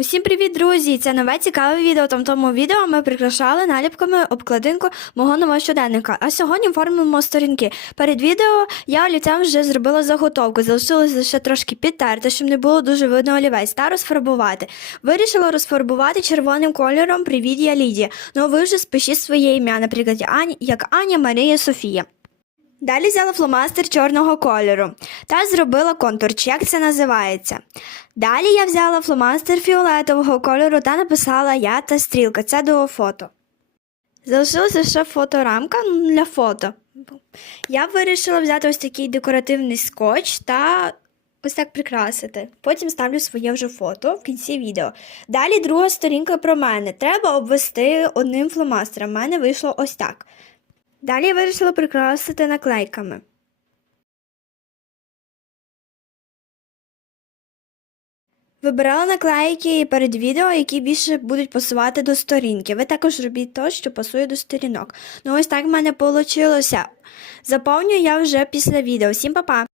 Усім привіт, друзі! Це нове цікаве відео. Там тому відео ми прикрашали наліпками обкладинку мого нового щоденника. А сьогодні оформимо сторінки. Перед відео я олівцем вже зробила заготовку. Залишилося лише трошки підтерти, щоб не було дуже видно олівець, та розфарбувати. Вирішила розфарбувати червоним кольором Привіт, я Лідія. Ну ви вже спишіть своє ім'я, наприклад, Аня, як Аня Марія Софія. Далі взяла фломастер чорного кольору та зробила контур, чи як це називається. Далі я взяла фломастер фіолетового кольору та написала я та стрілка. Це до фото. Залишилася ще фоторамка для фото. Я вирішила взяти ось такий декоративний скотч та ось так прикрасити. Потім ставлю своє вже фото в кінці відео. Далі друга сторінка про мене. Треба обвести одним фломастером. У мене вийшло ось так. Далі я вирішила прикрасити наклейками. Вибирала наклейки перед відео, які більше будуть пасувати до сторінки. Ви також робіть то, що пасує до сторінок. Ну ось так в мене вийшло. Заповнюю я вже після відео. Всім па-па!